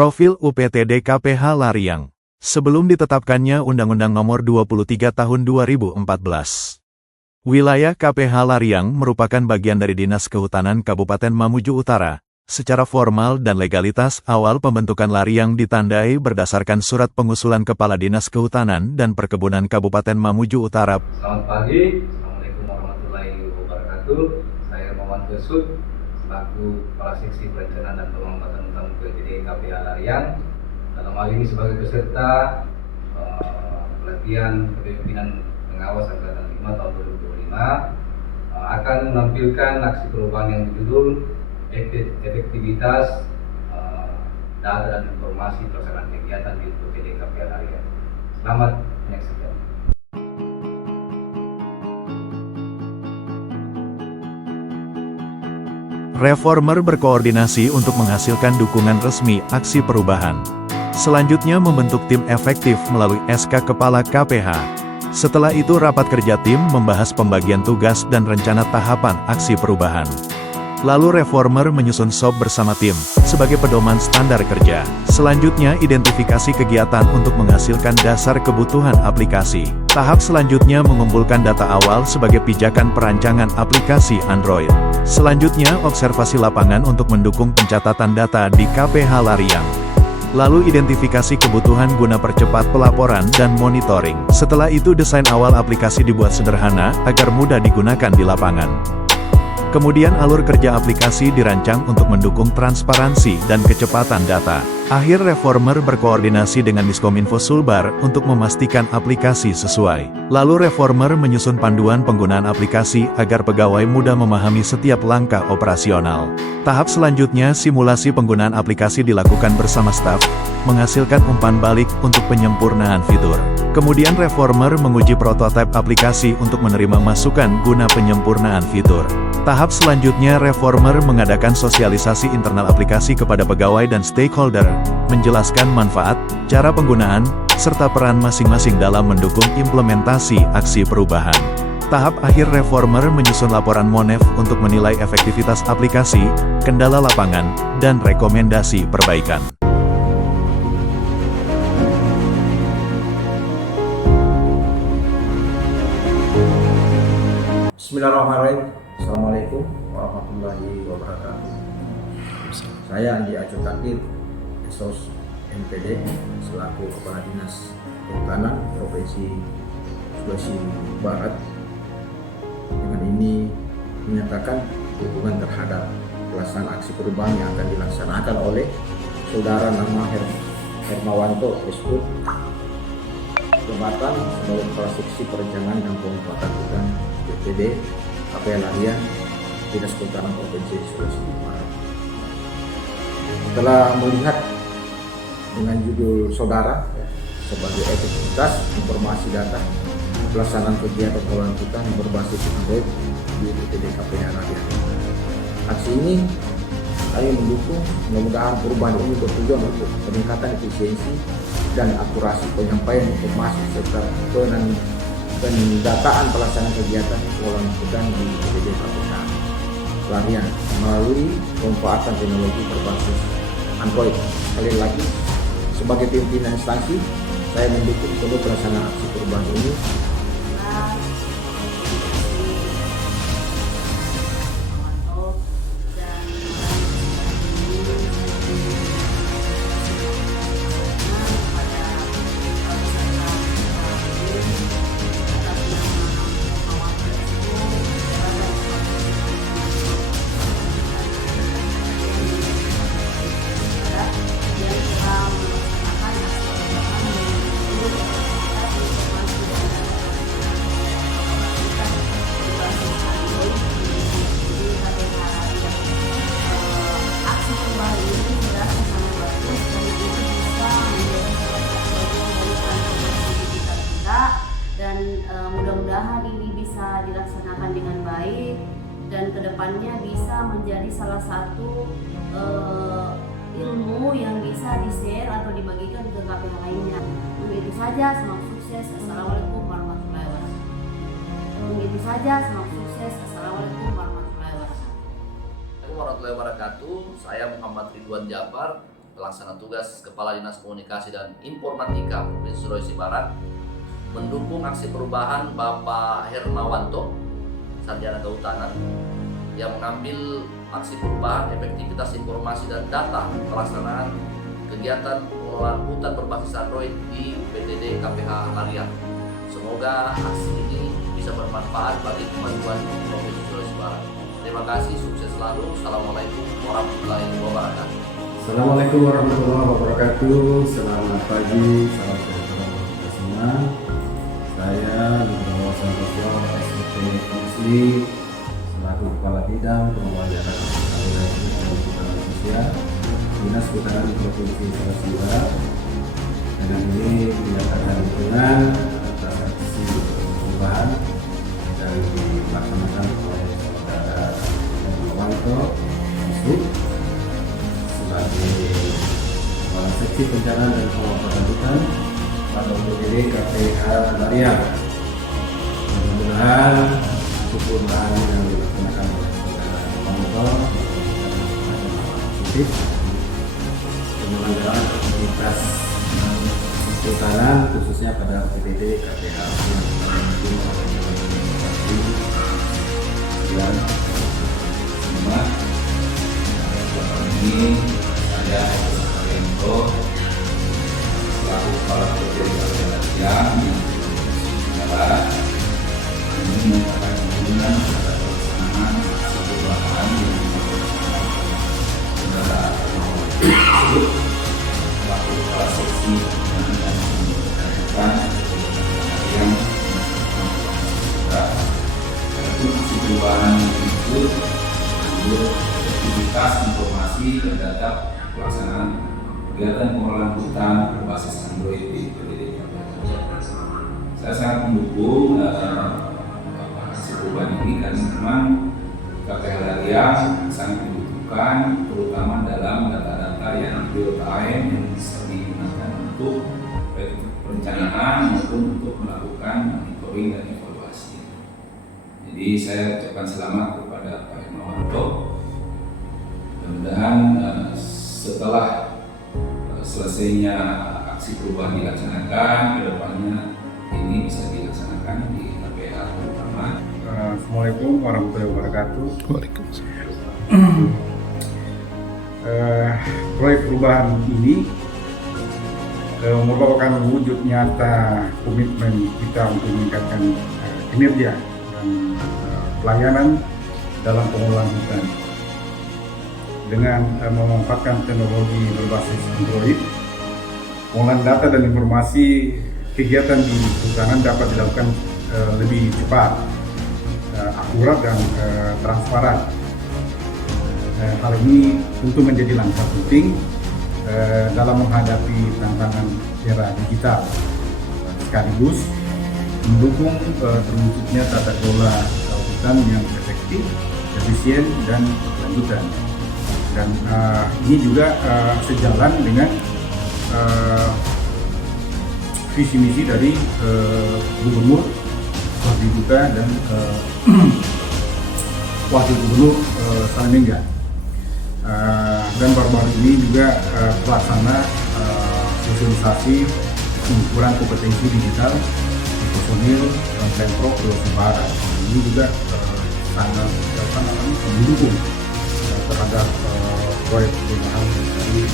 Profil UPTD KPH Lariang. Sebelum ditetapkannya Undang-Undang Nomor 23 Tahun 2014. Wilayah KPH Lariang merupakan bagian dari Dinas Kehutanan Kabupaten Mamuju Utara. Secara formal dan legalitas, awal pembentukan Lariang ditandai berdasarkan surat pengusulan Kepala Dinas Kehutanan dan Perkebunan Kabupaten Mamuju Utara. Selamat pagi, Assalamualaikum warahmatullahi wabarakatuh. Saya Muhammad Besut, selaku Kepala Seksi Perencanaan dan Pengamatan Hutan UPTD KPH Lariang. Dalam hal ini sebagai peserta pelatihan kepemimpinan pengawas angkatan 5 tahun 2025 akan menampilkan aksi perubahan yang berjudul efektivitas data dan informasi pelaksanaan kegiatan di UPTD KPH Lariang. Selamat menyaksikan. Reformer berkoordinasi untuk menghasilkan dukungan resmi aksi perubahan. Selanjutnya membentuk tim efektif melalui SK Kepala KPH. Setelah itu rapat kerja tim membahas pembagian tugas dan rencana tahapan aksi perubahan. Lalu reformer menyusun SOP bersama tim, sebagai pedoman standar kerja. Selanjutnya identifikasi kegiatan untuk menghasilkan dasar kebutuhan aplikasi. Tahap selanjutnya mengumpulkan data awal sebagai pijakan perancangan aplikasi Android. Selanjutnya observasi lapangan untuk mendukung pencatatan data di KPH Lariang. Lalu identifikasi kebutuhan guna percepat pelaporan dan monitoring. Setelah itu desain awal aplikasi dibuat sederhana, agar mudah digunakan di lapangan. Kemudian alur kerja aplikasi dirancang untuk mendukung transparansi dan kecepatan data. Akhir reformer berkoordinasi dengan Diskominfo Sulbar untuk memastikan aplikasi sesuai. Lalu reformer menyusun panduan penggunaan aplikasi agar pegawai mudah memahami setiap langkah operasional. Tahap selanjutnya simulasi penggunaan aplikasi dilakukan bersama staf, menghasilkan umpan balik untuk penyempurnaan fitur. Kemudian reformer menguji prototipe aplikasi untuk menerima masukan guna penyempurnaan fitur. Tahap selanjutnya reformer mengadakan sosialisasi internal aplikasi kepada pegawai dan stakeholder, menjelaskan manfaat, cara penggunaan, serta peran masing-masing dalam mendukung implementasi aksi perubahan. Tahap akhir reformer menyusun laporan MONEF untuk menilai efektivitas aplikasi, kendala lapangan, dan rekomendasi perbaikan. Bismillahirrahmanirrahim. Assalamualaikum warahmatullahi wabarakatuh. Saya Andi Aco Kadir, Esos MPD, selaku Kepala Dinas Kehutanan Provinsi Sulawesi Barat. Dengan ini menyatakan dukungan terhadap pelaksanaan aksi perubahan yang akan dilaksanakan oleh Saudara Nama Hermawanto Eskud, jabatan sebagai Kepala Seksi Perencanaan dan Pengamatan Hutan UPTD KPH Lariang, Dinas Kehutanan Provinsi Sulawesi Barat. Setelah melihat dengan judul saudara sebagai efektivitas informasi data pelaksanaan kegiatan pengelolaan hutan berbasis Android di UPTD KPH Lariang. Aksi ini kami mendukung, mudah-mudahan perubahan ini bertujuan untuk peningkatan efisiensi dan akurasi penyampaian informasi serta pendataan pelaksanaan kegiatan pengelolaan hutan di UPTD KPH Lariang melalui pemanfaatan teknologi berbasis Android. Sekali lagi, sebagai pimpinan instansi, saya mendukung penuh pelaksanaan aksi perubahan ini. Mudah-mudahan ini bisa dilaksanakan dengan baik dan kedepannya bisa menjadi salah satu ilmu yang bisa di-share atau dibagikan ke KPH lainnya. Begitu saja, semoga sukses. Assalamualaikum warahmatullahi wabarakatuh. Begitu saja, semoga sukses. Assalamualaikum warahmatullahi wabarakatuh. Warahmatullahi wabarakatuh. Saya Muhammad Ridwan Jabar, Pelaksana Tugas Kepala Dinas Komunikasi dan Informatika Provinsi Sulawesi Barat mendukung aksi perubahan Bapak Hermawanto, Sarjana Kehutanan, yang mengambil aksi perubahan efektivitas informasi dan data pelaksanaan kegiatan pengelolaan hutan berbasis Android di UPTD KPH Lariang. Semoga aksi ini bisa bermanfaat bagi kemajuan Provinsi Sulawesi Barat. Terima kasih, sukses selalu. Assalamualaikum warahmatullahi wabarakatuh. Assalamualaikum warahmatullahi wabarakatuh. Selamat pagi, salam sejahtera untuk kita semua. Saya Nugroho Santoso, SPT Musli, selaku Kepala Bidang Pengelolaan Data dan Kehidupan Sosial Dinas Kehutanan Provinsi Sulawesi Barat. Dengan ini menyatakan dukungan atas aksi perubahan yang dilaksanakan oleh Saudara Hermawanto Yusuf sebagai Kepala Seksi Perencanaan dan Pengelolaan Hutan pada UPTD KPH Lariang. Mudah-mudahan perubahan yang dilaksanakan oleh Saudara Hermawanto positif penyelenggaraan aktivitas kehutanan khususnya pada UPTD KPH yang dan semua ini saya Hermawanto selaku Kepala UPTD KPH Lariang Barat ini menyatakan dukungan terhadap pelaksanaan aksi perubahan yang Saudara Hermawanto selaku Kepala Seksi dan Pendidikan yang aksi perubahan itu untuk efektivitas informasi dan data pelaksanaan kegiatan pengelolaan hutan berbasis Android di UPTD KPH. Saya sangat mendukung aksi perubahan ini karena memang KPH Lariang sangat dibutuhkan terutama dalam data-data yang real time yang bisa digunakan untuk perencanaan maupun untuk melakukan monitoring dan evaluasi. Jadi saya ucapkan selamat kepada Pak Hermawanto. Mudah-mudahan setelah selesainya aksi perubahan dilaksanakan, kedepannya ini bisa dilaksanakan di KPH terutama. Assalamualaikum warahmatullahi wabarakatuh. Proyek perubahan ini merupakan wujud nyata komitmen kita untuk meningkatkan kinerja dan pelayanan dalam pengelolaan hutan dengan memanfaatkan teknologi berbasis Android. Pengolahan data dan informasi kegiatan di kehutanan dapat dilakukan lebih cepat, akurat dan transparan. Hal ini tentu menjadi langkah penting dalam menghadapi tantangan era digital, sekaligus mendukung terwujudnya tata kelola hutan yang efektif, efisien dan berkelanjutan. Dan ini juga sejalan dengan visi misi dari Gubernur Wahdi Buta dan Wakil Gubernur Salemengga. Dan baru-baru ini juga pelaksana sosialisasi pengukuran kompetensi digital personil dan Pemprov Sulawesi Barat. Ini juga sangat mendukung terhadap proyek perubahan dari